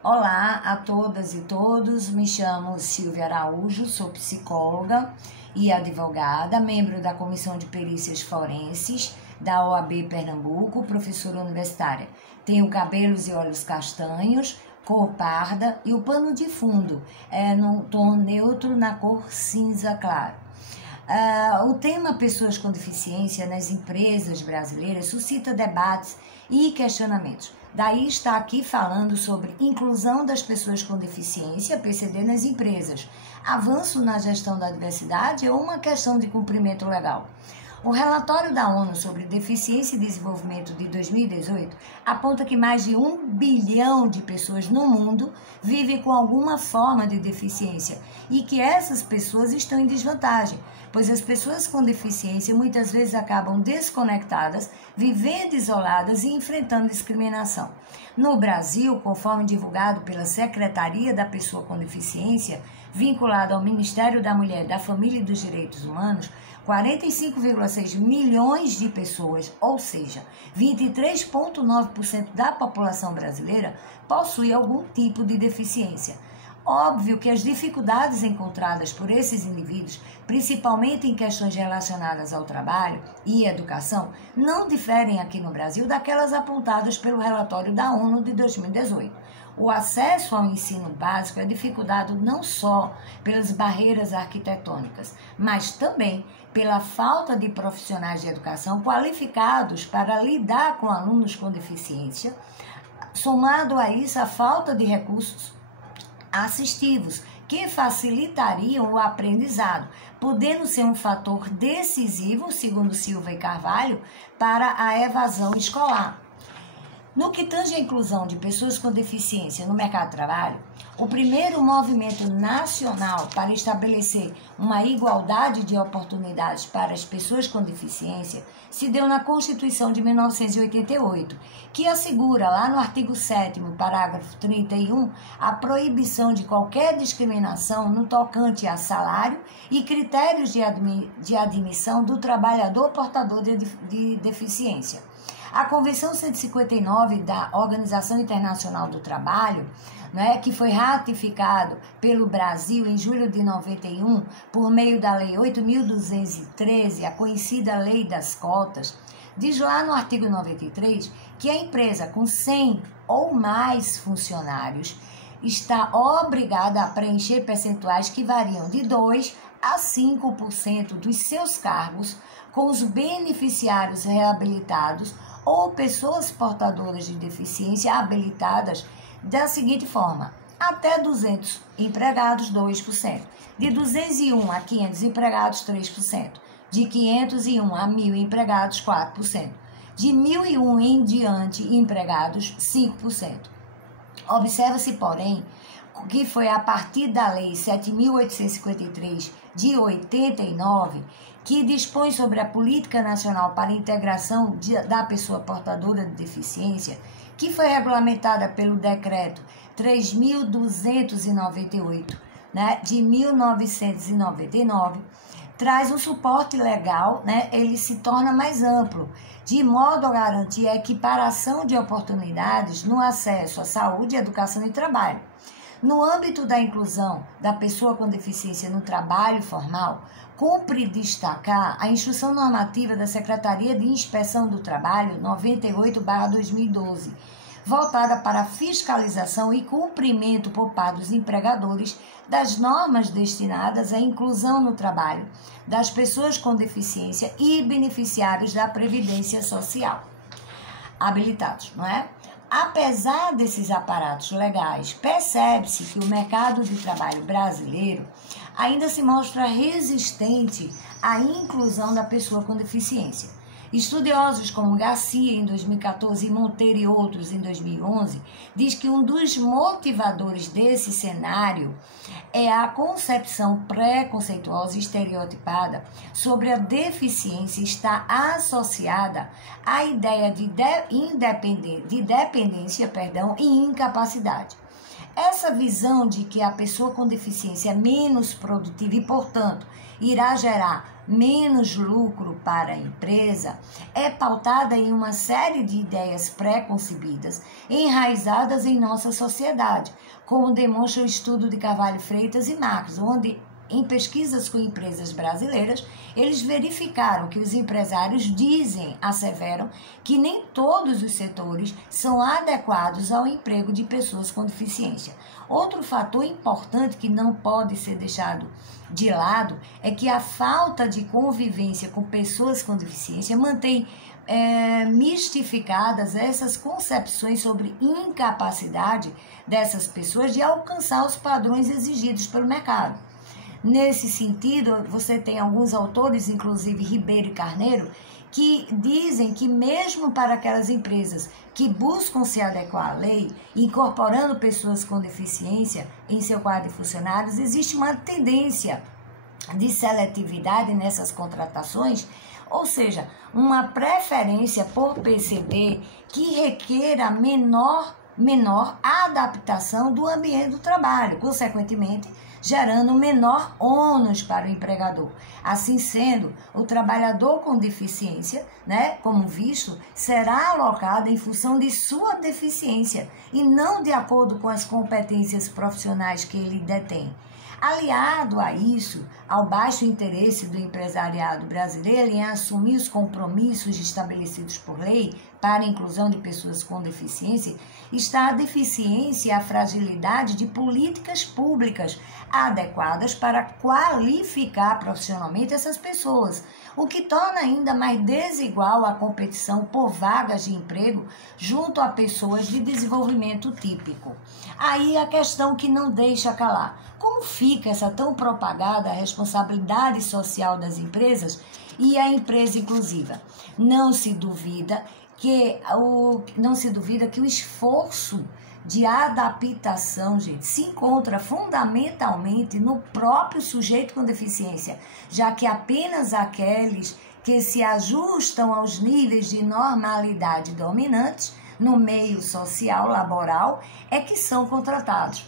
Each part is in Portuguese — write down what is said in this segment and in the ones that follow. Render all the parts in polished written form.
Olá a todas e todos, me chamo Silvia Araújo, sou psicóloga e advogada, membro da Comissão de Perícias Forenses da OAB Pernambuco, professora universitária. Tenho cabelos e olhos castanhos, cor parda e o pano de fundo é no tom neutro na cor cinza claro. O tema pessoas com deficiência nas empresas brasileiras suscita debates e questionamentos. Daí está aqui falando sobre inclusão das pessoas com deficiência, PCD, nas empresas, avanço na gestão da diversidade ou uma questão de cumprimento legal. O relatório da ONU sobre deficiência e desenvolvimento de 2018 aponta que mais de 1 bilhão de pessoas no mundo vivem com alguma forma de deficiência e que essas pessoas estão em desvantagem, pois as pessoas com deficiência muitas vezes acabam desconectadas, vivendo isoladas e enfrentando discriminação. No Brasil, conforme divulgado pela Secretaria da Pessoa com Deficiência, vinculado ao Ministério da Mulher, da Família e dos Direitos Humanos, 45,6 milhões de pessoas, ou seja, 23,9% da população brasileira, possui algum tipo de deficiência. Óbvio que as dificuldades encontradas por esses indivíduos, principalmente em questões relacionadas ao trabalho e educação, não diferem aqui no Brasil daquelas apontadas pelo relatório da ONU de 2018. O acesso ao ensino básico é dificultado não só pelas barreiras arquitetônicas, mas também pela falta de profissionais de educação qualificados para lidar com alunos com deficiência, somado a isso a falta de recursos assistivos que facilitariam o aprendizado, podendo ser um fator decisivo, segundo Silva e Carvalho, para a evasão escolar. No que tange à inclusão de pessoas com deficiência no mercado de trabalho, o primeiro movimento nacional para estabelecer uma igualdade de oportunidades para as pessoas com deficiência se deu na Constituição de 1988, que assegura lá no artigo 7º, parágrafo 31, a proibição de qualquer discriminação no tocante a salário e critérios de admissão do trabalhador portador de deficiência. A Convenção 159 da Organização Internacional do Trabalho, que foi ratificado pelo Brasil em julho de 91 por meio da Lei 8.213, a conhecida Lei das Cotas, diz lá no artigo 93 que a empresa com 100 ou mais funcionários está obrigada a preencher percentuais que variam de 2% a 5% dos seus cargos com os beneficiários reabilitados ou pessoas portadoras de deficiência habilitadas da seguinte forma: até 200 empregados, 2%, de 201 a 500 empregados, 3%, de 501 a 1.000 empregados, 4%, de 1.001 em diante empregados, 5%. Observa-se, porém, que foi a partir da Lei 7.853 de 89, que dispõe sobre a Política Nacional para a Integração da Pessoa Portadora de Deficiência, que foi regulamentada pelo Decreto 3.298, de 1999, traz um suporte legal, ele se torna mais amplo, de modo a garantir a equiparação de oportunidades no acesso à saúde, educação e trabalho. No âmbito da inclusão da pessoa com deficiência no trabalho formal, cumpre destacar a Instrução Normativa da Secretaria de Inspeção do Trabalho 98/2012, voltada para a fiscalização e cumprimento por parte dos empregadores das normas destinadas à inclusão no trabalho das pessoas com deficiência e beneficiários da Previdência Social habilitados, Apesar desses aparatos legais, percebe-se que o mercado de trabalho brasileiro ainda se mostra resistente à inclusão da pessoa com deficiência. Estudiosos como Garcia, em 2014, e Monteiro e outros, em 2011, diz que um dos motivadores desse cenário é a concepção preconceituosa e estereotipada sobre a deficiência está associada à ideia de dependência e incapacidade. Essa visão de que a pessoa com deficiência é menos produtiva e, portanto, irá gerar menos lucro para a empresa, é pautada em uma série de ideias pré-concebidas, enraizadas em nossa sociedade, como demonstra o estudo de Carvalho Freitas e Marques, onde, em pesquisas com empresas brasileiras, eles verificaram que os empresários asseveram que nem todos os setores são adequados ao emprego de pessoas com deficiência. Outro fator importante que não pode ser deixado de lado é que a falta de convivência com pessoas com deficiência mantém mistificadas essas concepções sobre incapacidade dessas pessoas de alcançar os padrões exigidos pelo mercado. Nesse sentido, você tem alguns autores, inclusive Ribeiro e Carneiro, que dizem que mesmo para aquelas empresas que buscam se adequar à lei, incorporando pessoas com deficiência em seu quadro de funcionários, existe uma tendência de seletividade nessas contratações, ou seja, uma preferência por PCD que requer menor adaptação do ambiente do trabalho, consequentemente, gerando menor ônus para o empregador. Assim sendo, o trabalhador com deficiência, como visto, será alocado em função de sua deficiência e não de acordo com as competências profissionais que ele detém. Aliado a isso, ao baixo interesse do empresariado brasileiro em assumir os compromissos estabelecidos por lei para a inclusão de pessoas com deficiência, está a deficiência e a fragilidade de políticas públicas adequadas para qualificar profissionalmente essas pessoas, o que torna ainda mais desigual a competição por vagas de emprego junto a pessoas de desenvolvimento típico. Aí a questão que não deixa calar: como fica essa tão propagada responsabilidade social das empresas e a empresa inclusiva? Não se duvida que o esforço de adaptação, gente, se encontra fundamentalmente no próprio sujeito com deficiência, já que apenas aqueles que se ajustam aos níveis de normalidade dominantes no meio social, laboral, é que são contratados.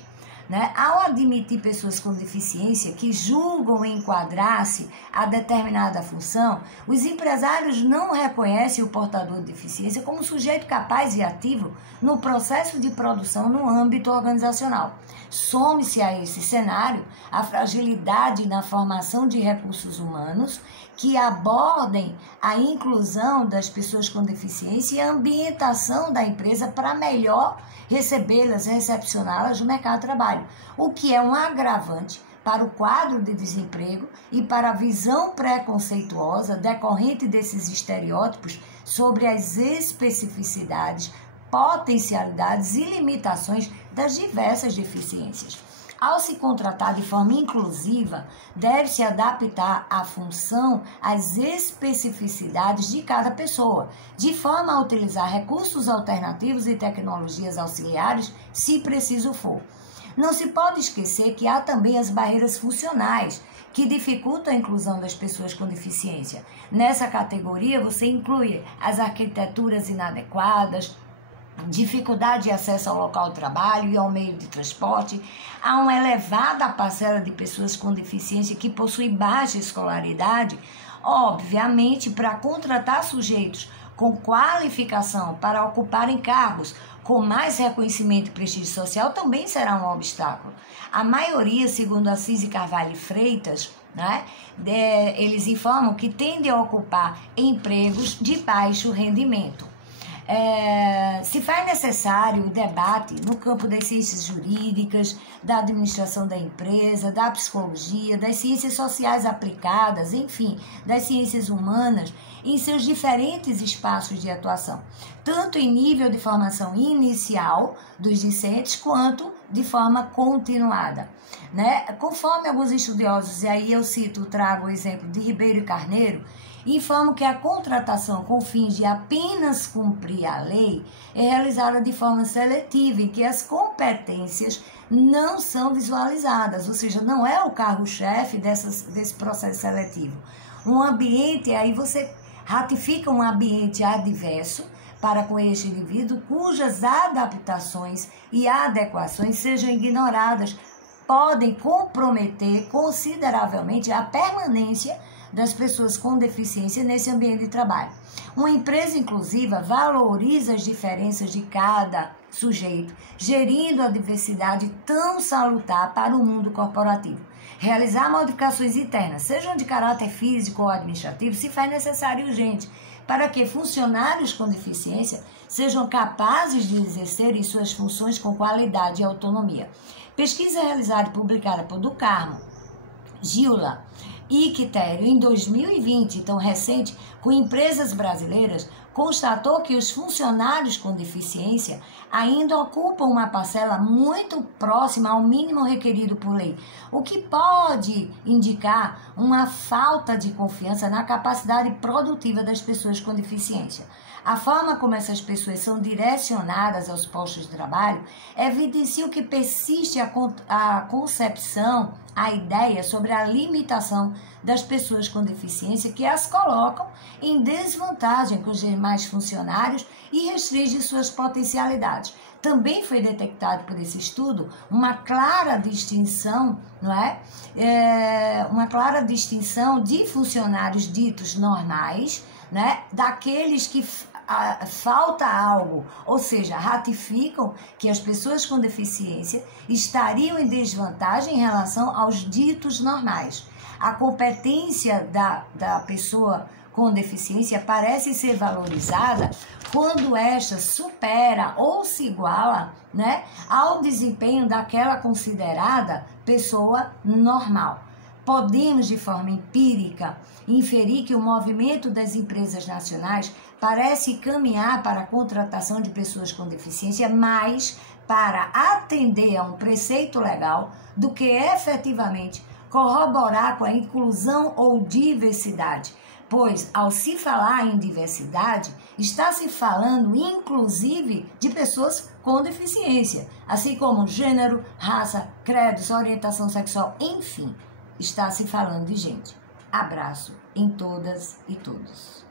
Ao admitir pessoas com deficiência que julgam enquadrar-se a determinada função, os empresários não reconhecem o portador de deficiência como sujeito capaz e ativo no processo de produção no âmbito organizacional. Some-se a esse cenário a fragilidade na formação de recursos humanos que abordem a inclusão das pessoas com deficiência e a ambientação da empresa para melhor recebê-las, recepcioná-las no mercado de trabalho, o que é um agravante para o quadro de desemprego e para a visão preconceituosa decorrente desses estereótipos sobre as especificidades, potencialidades e limitações das diversas deficiências. Ao se contratar de forma inclusiva, deve-se adaptar a função às especificidades de cada pessoa, de forma a utilizar recursos alternativos e tecnologias auxiliares, se preciso for. Não se pode esquecer que há também as barreiras funcionais, que dificultam a inclusão das pessoas com deficiência. Nessa categoria, você inclui as arquiteturas inadequadas, dificuldade de acesso ao local de trabalho e ao meio de transporte. Há uma elevada parcela de pessoas com deficiência que possuem baixa escolaridade. Obviamente, para contratar sujeitos com qualificação para ocuparem cargos com mais reconhecimento e prestígio social também será um obstáculo. A maioria, segundo Assis e Carvalho Freitas, eles informam que tendem a ocupar empregos de baixo rendimento. Se faz necessário o debate no campo das ciências jurídicas, da administração da empresa, da psicologia, das ciências sociais aplicadas, enfim, das ciências humanas, em seus diferentes espaços de atuação, tanto em nível de formação inicial dos discentes, quanto de forma continuada. Conforme alguns estudiosos, e aí eu trago o exemplo de Ribeiro e Carneiro, informam que a contratação com fins de apenas cumprir a lei é realizada de forma seletiva, em que as competências não são visualizadas, ou seja, não é o carro-chefe desse processo seletivo. Um ambiente, aí você ratifica um ambiente adverso para com este indivíduo, cujas adaptações e adequações sejam ignoradas, podem comprometer consideravelmente a permanência das pessoas com deficiência nesse ambiente de trabalho. Uma empresa inclusiva valoriza as diferenças de cada sujeito, gerindo a diversidade tão salutar para o mundo corporativo. Realizar modificações internas, sejam de caráter físico ou administrativo, se faz necessário e urgente, para que funcionários com deficiência sejam capazes de exercerem suas funções com qualidade e autonomia. Pesquisa realizada e publicada por Do Carmo, Gila e Quitério em 2020, tão recente, com empresas brasileiras, constatou que os funcionários com deficiência ainda ocupam uma parcela muito próxima ao mínimo requerido por lei, o que pode indicar uma falta de confiança na capacidade produtiva das pessoas com deficiência. A forma como essas pessoas são direcionadas aos postos de trabalho evidencia o que persiste a concepção, a ideia sobre a limitação das pessoas com deficiência que as colocam em desvantagem com os demais funcionários e restringe suas potencialidades. Também foi detectado por esse estudo uma clara distinção, uma clara distinção de funcionários ditos normais, daqueles que falta algo, ou seja, ratificam que as pessoas com deficiência estariam em desvantagem em relação aos ditos normais. A competência da pessoa com deficiência parece ser valorizada quando esta supera ou se iguala, ao desempenho daquela considerada pessoa normal. Podemos, de forma empírica, inferir que o movimento das empresas nacionais parece caminhar para a contratação de pessoas com deficiência mais para atender a um preceito legal do que efetivamente corroborar com a inclusão ou diversidade, pois, ao se falar em diversidade, está se falando inclusive de pessoas com deficiência, assim como gênero, raça, credos, orientação sexual, enfim. Está se falando de gente. Abraço em todas e todos.